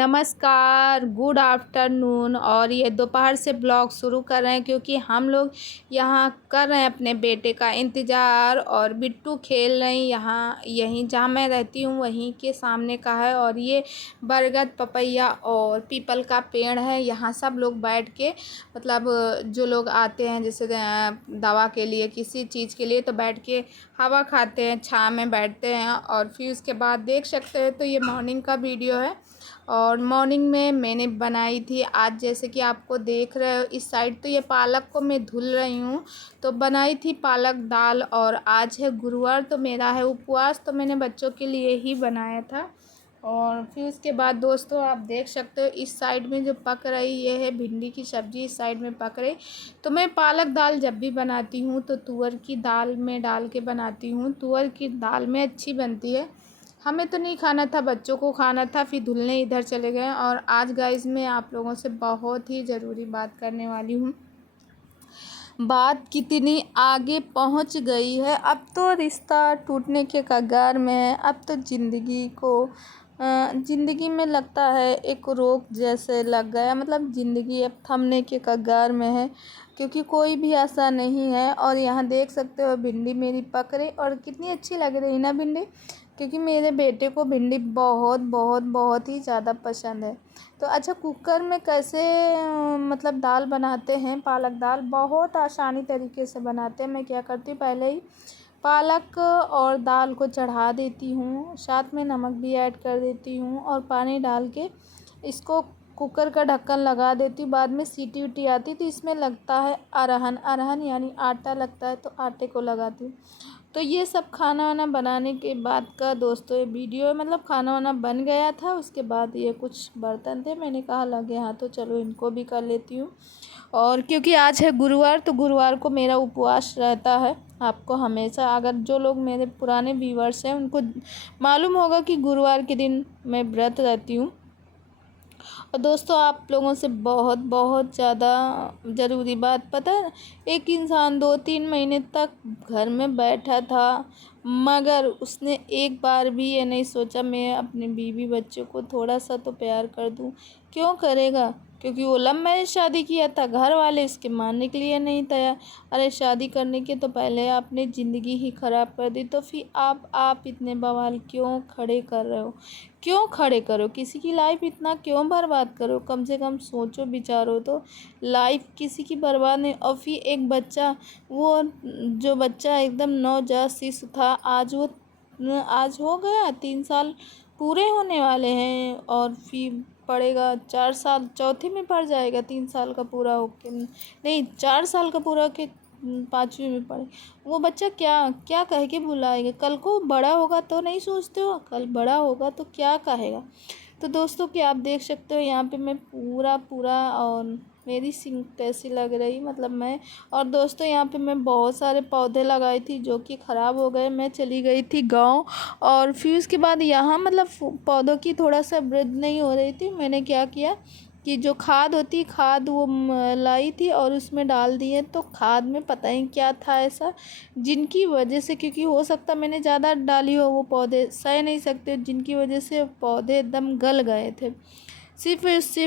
नमस्कार, good afternoon. और ये दोपहर से ब्लॉग शुरू कर रहे हैं क्योंकि हम लोग यहाँ कर रहे हैं अपने बेटे का इंतज़ार। और बिट्टू खेल रहे हैं यहाँ, यहीं जहाँ मैं रहती हूँ वहीं के सामने का है। और ये बरगद, पपैया और पीपल का पेड़ है। यहाँ सब लोग बैठ के, मतलब जो लोग आते हैं जैसे दवा के लिए, किसी चीज़ के लिए, तो बैठ के हवा खाते हैं, छाँव में बैठते हैं। और फिर उसके बाद देख सकते हैं, तो ये मॉर्निंग का वीडियो है। और मॉर्निंग में मैंने बनाई थी आज, जैसे कि आपको देख रहे हो इस साइड, तो ये पालक को मैं धुल रही हूँ। तो बनाई थी पालक दाल। और आज है गुरुवार, तो मेरा है उपवास, तो मैंने बच्चों के लिए ही बनाया था। और फिर उसके बाद दोस्तों आप देख सकते हो इस साइड में जो पक रही, ये है भिंडी की सब्ज़ी, इस साइड में पक रही। तो मैं पालक दाल जब भी बनाती हूँ तो तुअर की दाल में डाल के बनाती हूँ। तुअर की दाल में अच्छी बनती है। हमें तो नहीं खाना था, बच्चों को खाना था, फिर धुलने इधर चले गए। और आज गाइस मैं आप लोगों से बहुत ही ज़रूरी बात करने वाली हूँ। बात कितनी आगे पहुँच गई है, अब तो रिश्ता टूटने के कगार में है। अब तो ज़िंदगी में लगता है एक रोक जैसे लग गया, मतलब ज़िंदगी अब थमने के कगार में है, क्योंकि कोई भी आशा नहीं है। और यहाँ देख सकते हो भिंडी मेरी पक रही, और कितनी अच्छी लग रही ना भिंडी, क्योंकि मेरे बेटे को भिंडी बहुत बहुत बहुत ही ज़्यादा पसंद है। तो अच्छा, कुकर में कैसे मतलब दाल बनाते हैं, पालक दाल बहुत आसानी तरीके से बनाते हैं। मैं क्या करती हूँ, पहले ही पालक और दाल को चढ़ा देती हूँ, साथ में नमक भी ऐड कर देती हूँ और पानी डाल के इसको कुकर का ढक्कन लगा देती हूँ। बाद में सीटी उटी आती तो इसमें लगता है अरहन यानी आटा लगता है, तो आटे को लगाती हूँ। तो ये सब खाना वाना बनाने के बाद का दोस्तों ये वीडियो है। मतलब खाना वाना बन गया था, उसके बाद ये कुछ बर्तन थे, मैंने कहा लगे हाँ तो चलो इनको भी कर लेती हूँ। और क्योंकि आज है गुरुवार, तो गुरुवार को मेरा उपवास रहता है। आपको हमेशा, अगर जो लोग मेरे पुराने व्यूअर्स हैं उनको मालूम होगा कि गुरुवार के दिन मैं व्रत रहती हूँ। और दोस्तों आप लोगों से बहुत बहुत ज़्यादा ज़रूरी बात पता है, एक इंसान 2-3 महीने तक घर में बैठा था, मगर उसने एक बार भी ये नहीं सोचा मैं अपने बीवी बच्चों को थोड़ा सा तो प्यार कर दूं। क्यों करेगा? क्योंकि वो लव मैरिज शादी किया था, घर वाले इसके मानने के लिए नहीं तैयार। अरे शादी करने के तो पहले आपने ज़िंदगी ही ख़राब कर दी, तो फिर आप इतने बवाल क्यों खड़े कर रहे हो? क्यों खड़े करो? किसी की लाइफ इतना क्यों बर्बाद करो? कम से कम सोचो विचारो तो, लाइफ किसी की बर्बाद नहीं। और फिर एक बच्चा, वो जो बच्चा एकदम नवजात शिशु था, आज हो गया 3 साल पूरे होने वाले हैं। और फिर पढ़ेगा 4 साल, चौथे में पढ़ जाएगा, 3 साल का पूरा होके, नहीं 4 साल का पूरा होके 5वीं में पढ़े। वो बच्चा क्या क्या कह के बुलाएगा? कल को बड़ा होगा तो नहीं सोचते हो, कल बड़ा होगा तो क्या कहेगा? तो दोस्तों कि आप देख सकते हो यहाँ पे मैं पूरा और मेरी सिंक कैसी लग रही, मतलब मैं। और दोस्तों यहाँ पे मैं बहुत सारे पौधे लगाई थी जो कि ख़राब हो गए। मैं चली गई थी गांव, और फिर उसके बाद यहाँ मतलब पौधों की थोड़ा सा वृद्धि नहीं हो रही थी। मैंने क्या किया कि जो खाद होती, खाद वो लाई थी और उसमें डाल दिए। तो खाद में पता ही क्या था ऐसा, जिनकी वजह से, क्योंकि हो सकता मैंने ज़्यादा डाली हो, वो पौधे सह नहीं सकते, जिनकी वजह से पौधे एकदम गल गए थे। सिर्फ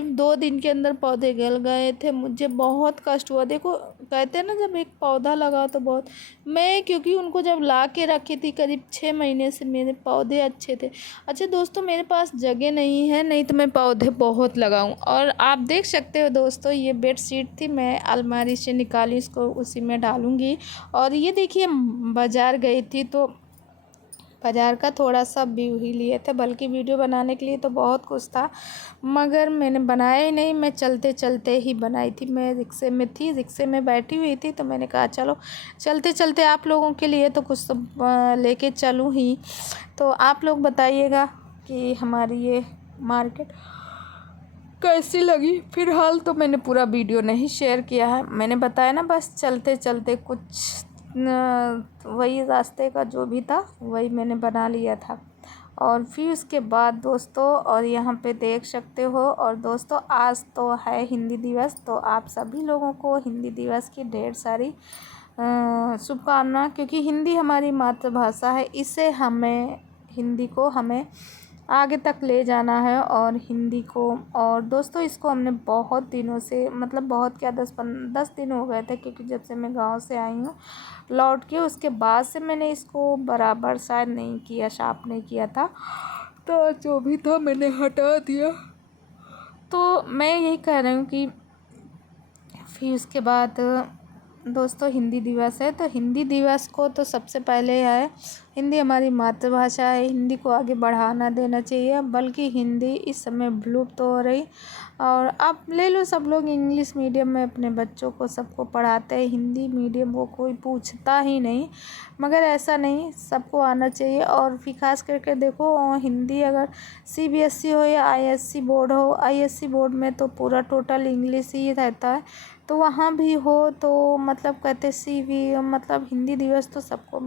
2 दिन के अंदर पौधे गल गए थे। मुझे बहुत कष्ट हुआ। देखो कहते हैं ना, जब एक पौधा लगा तो बहुत, मैं क्योंकि उनको जब ला के रखी थी करीब 6 महीने से, मेरे पौधे अच्छे थे। अच्छा दोस्तों, मेरे पास जगह नहीं है, नहीं तो मैं पौधे बहुत लगाऊं। और आप देख सकते हो दोस्तों, ये बेडशीट थी, मैं अलमारी से निकाली, इसको उसी में डालूंगी। और ये देखिए बाज़ार गई थी, तो बाज़ार का थोड़ा सा व्यू ही लिए थे, बल्कि वीडियो बनाने के लिए तो बहुत कुछ था, मगर मैंने बनाया ही नहीं। मैं चलते चलते ही बनाई थी। मैं रिक्शे में थी, रिक्शे में बैठी हुई थी, तो मैंने कहा चलो चलते चलते आप लोगों के लिए तो कुछ तो लेके चलूँ ही। तो आप लोग बताइएगा कि हमारी ये मार्केट कैसी लगी। फिलहाल तो मैंने पूरा वीडियो नहीं शेयर किया है, मैंने बताया ना, बस चलते चलते कुछ वही रास्ते का जो भी था वही मैंने बना लिया था। और फिर उसके बाद दोस्तों, और यहाँ पे देख सकते हो, और दोस्तों आज तो है हिंदी दिवस, तो आप सभी लोगों को हिंदी दिवस की ढेर सारी शुभकामना, क्योंकि हिंदी हमारी मातृभाषा है। इसे हमें, हिंदी को हमें आगे तक ले जाना है और हिंदी को। और दोस्तों इसको हमने बहुत दिनों से, मतलब बहुत क्या, 10 दिन हो गए थे, क्योंकि जब से मैं गांव से आई हूँ लौट के, उसके बाद से मैंने इसको बराबर शायद नहीं किया, शार्प नहीं किया था, तो जो भी था मैंने हटा दिया। तो मैं यही कह रही हूँ कि फिर उसके बाद दोस्तों हिंदी दिवस है, तो हिंदी दिवस को तो सबसे पहले है, हिंदी हमारी मातृभाषा है, हिंदी को आगे बढ़ाना देना चाहिए, बल्कि हिंदी इस समय विलुप्त हो रही। और आप ले लो, सब लोग इंग्लिश मीडियम में अपने बच्चों को सबको पढ़ाते हैं, हिंदी मीडियम को कोई पूछता ही नहीं, मगर ऐसा नहीं, सबको आना चाहिए। और फिर खास करके देखो, हिंदी अगर सीबीएसई हो या आईएससी बोर्ड हो, आईएससी बोर्ड में तो पूरा टोटल इंग्लिश ही रहता है, तो वहाँ भी हो तो मतलब कहते सीवी, मतलब हिंदी दिवस तो सबको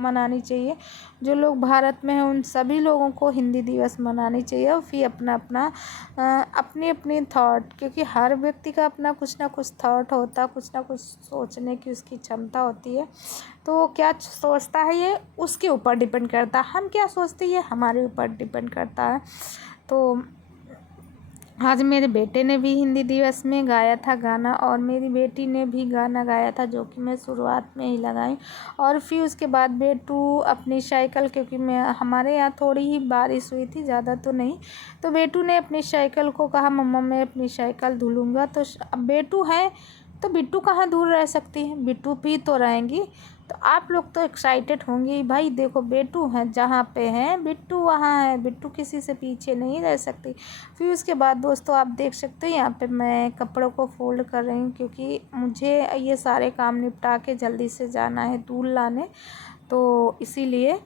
मनानी चाहिए। जो लोग भारत में हैं उन सभी लोगों को हिंदी दिवस मनानी चाहिए। और फिर अपना अपना अपनी अपनी थॉट, क्योंकि हर व्यक्ति का अपना कुछ ना कुछ थॉट होता है, कुछ ना कुछ सोचने की उसकी क्षमता होती है, तो वो क्या सोचता है ये उसके ऊपर डिपेंड करता है, हम क्या सोचते हैं ये हमारे ऊपर डिपेंड करता है। तो आज मेरे बेटे ने भी हिंदी दिवस में गाया था गाना, और मेरी बेटी ने भी गाना गाया था, जो कि मैं शुरुआत में ही लगाई। और फिर उसके बाद बेटू अपनी साइकिल, क्योंकि मैं हमारे यहाँ थोड़ी ही बारिश हुई थी, ज़्यादा तो नहीं, तो बेटू ने अपनी साइकिल को कहा मम्मा मैं अपनी साइकिल धुलूँगा। तो अब बेटू है तो बिट्टू कहाँ दूर रह सकती है, बिट्टू भी तो रहेंगी। तो आप लोग तो एक्साइटेड होंगे भाई, देखो बेटू हैं, जहाँ पे हैं बिट्टू वहाँ है, बिट्टू किसी से पीछे नहीं रह सकती। फिर उसके बाद दोस्तों आप देख सकते हैं यहाँ पे मैं कपड़ों को फोल्ड कर रही हूँ, क्योंकि मुझे ये सारे काम निपटा के जल्दी से जाना है दूध लाने, तो इसीलिए।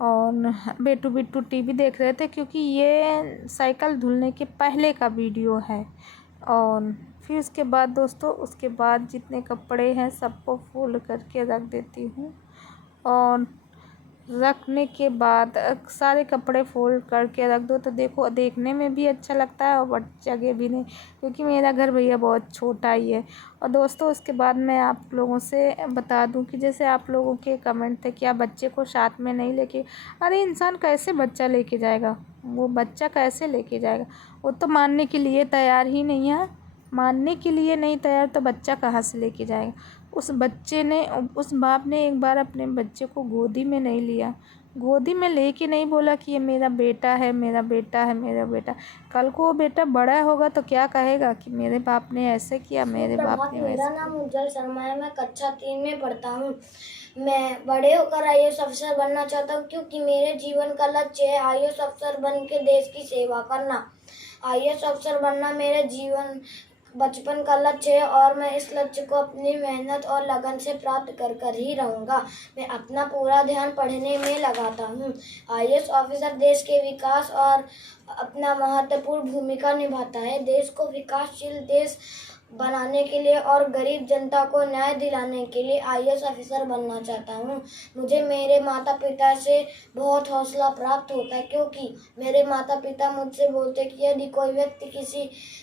और बेटू बिट्टू टीवी देख रहे थे, क्योंकि ये साइकिल धुलने के पहले का वीडियो है। और फिर उसके बाद दोस्तों, उसके बाद जितने कपड़े हैं सबको फोल्ड करके रख देती हूँ। और रखने के बाद सारे कपड़े फोल्ड करके रख दो तो देखो देखने में भी अच्छा लगता है, और जगह भी नहीं, क्योंकि मेरा घर भैया बहुत छोटा ही है। और दोस्तों उसके बाद मैं आप लोगों से बता दूं कि जैसे आप लोगों के कमेंट थे कि आप बच्चे को साथ में नहीं लेके, अरे इंसान कैसे बच्चा लेके जाएगा, वो बच्चा कैसे लेके जाएगा, वो तो मानने के लिए तैयार ही नहीं है, मानने के लिए नहीं तैयार, तो बच्चा कहाँ से लेके जाएगा। उस बच्चे ने, उस बाप ने एक बार अपने बच्चे को गोदी में नहीं लिया, गोदी में लेके नहीं बोला कि ये मेरा बेटा है, मेरा बेटा है, मेरा बेटा। कल को वो बेटा बड़ा होगा तो क्या कहेगा कि मेरे बाप ने ऐसे किया, मेरे बाप ने वैसे मेरा नाम उज्जवल शर्मा है, मैं कक्षा 3 में पढ़ता हूँ। मैं बड़े होकर आईएएस अफसर बनना चाहता हूँ, क्योंकि मेरे जीवन का लक्ष्य है आईएएस अफसर बन के देश की सेवा करना। आईएएस अफसर बनना मेरे जीवन बचपन का लक्ष्य है, और मैं इस लक्ष्य को अपनी मेहनत और लगन से प्राप्त कर कर ही रहूँगा। मैं अपना पूरा ध्यान पढ़ने में लगाता हूँ। आईएएस ऑफिसर देश के विकास और अपना महत्वपूर्ण भूमिका निभाता है। देश को विकासशील देश बनाने के लिए और गरीब जनता को न्याय दिलाने के लिए आईएएस ऑफिसर बनना चाहता हूँ। मुझे मेरे माता पिता से बहुत हौसला प्राप्त होता है, क्योंकि मेरे माता पिता मुझसे बोलते कि यदि कोई व्यक्ति किसी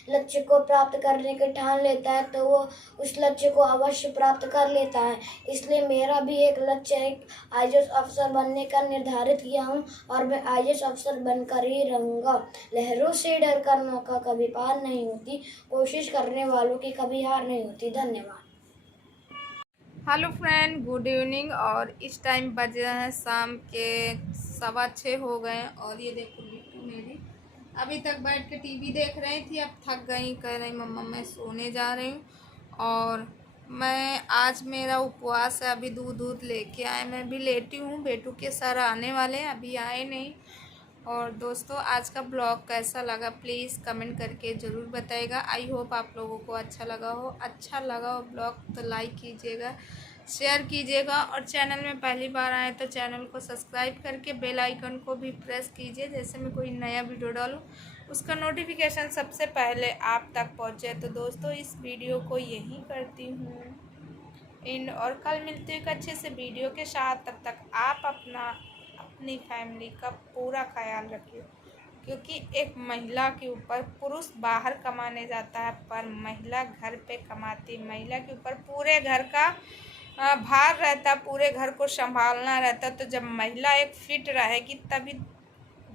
लक्ष्य को प्राप्त करने के ठान लेता है तो वो उस लक्ष्य को अवश्य प्राप्त कर लेता है। इसलिए मेरा भी एक लक्ष्य है, आईएएस अफसर बनने का निर्धारित किया हूँ, और मैं आईएएस अफसर बनकर ही रहूँगा। लहरों से डर कर नौका कभी पार नहीं होती, कोशिश करने वालों की कभी हार नहीं होती। धन्यवाद। Hello friend, good evening. और इस टाइम बज रहे हैं शाम के 6:15 हो गए, और ये देखो बिट्टू मेरी अभी तक बैठ के टीवी देख रही थी, अब थक गई, कह रही मम्मा मैं सोने जा रही हूँ। और मैं आज मेरा उपवास है, अभी दूध लेके आए, मैं भी लेटी हूँ, बेटू के सर आने वाले हैं, अभी आए नहीं। और दोस्तों आज का ब्लॉग कैसा लगा प्लीज़ कमेंट करके ज़रूर बताइएगा। आई होप आप लोगों को अच्छा लगा हो ब्लॉग तो लाइक कीजिएगा, शेयर कीजिएगा, और चैनल में पहली बार आए तो चैनल को सब्सक्राइब करके बेल आइकन को भी प्रेस कीजिए, जैसे मैं कोई नया वीडियो डालूँ उसका नोटिफिकेशन सबसे पहले आप तक पहुँचे। तो दोस्तों इस वीडियो को यहीं करती हूँ एंड, और कल मिलते हैं एक अच्छे से वीडियो के साथ। तब तक आप अपनी फैमिली का पूरा ख्याल रखिए, क्योंकि एक महिला के ऊपर पुरुष बाहर कमाने जाता है पर महिला घर पे कमाती, महिला के ऊपर पूरे घर का भार रहता, पूरे घर को संभालना रहता। तो जब महिला एक फिट रहेगी तभी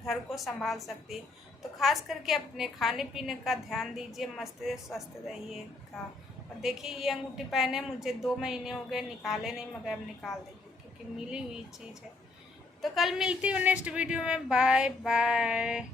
घर को संभाल सकती है। तो खास करके अपने खाने पीने का ध्यान दीजिए, मस्त स्वस्थ रहिएगा। और देखिए ये अंगूठी पहने मुझे 2 महीने हो गए, निकाले नहीं, मगर अब निकाल देंगे क्योंकि मिली हुई चीज़ है। तो कल मिलती हूँ नेक्स्ट वीडियो में। Bye bye.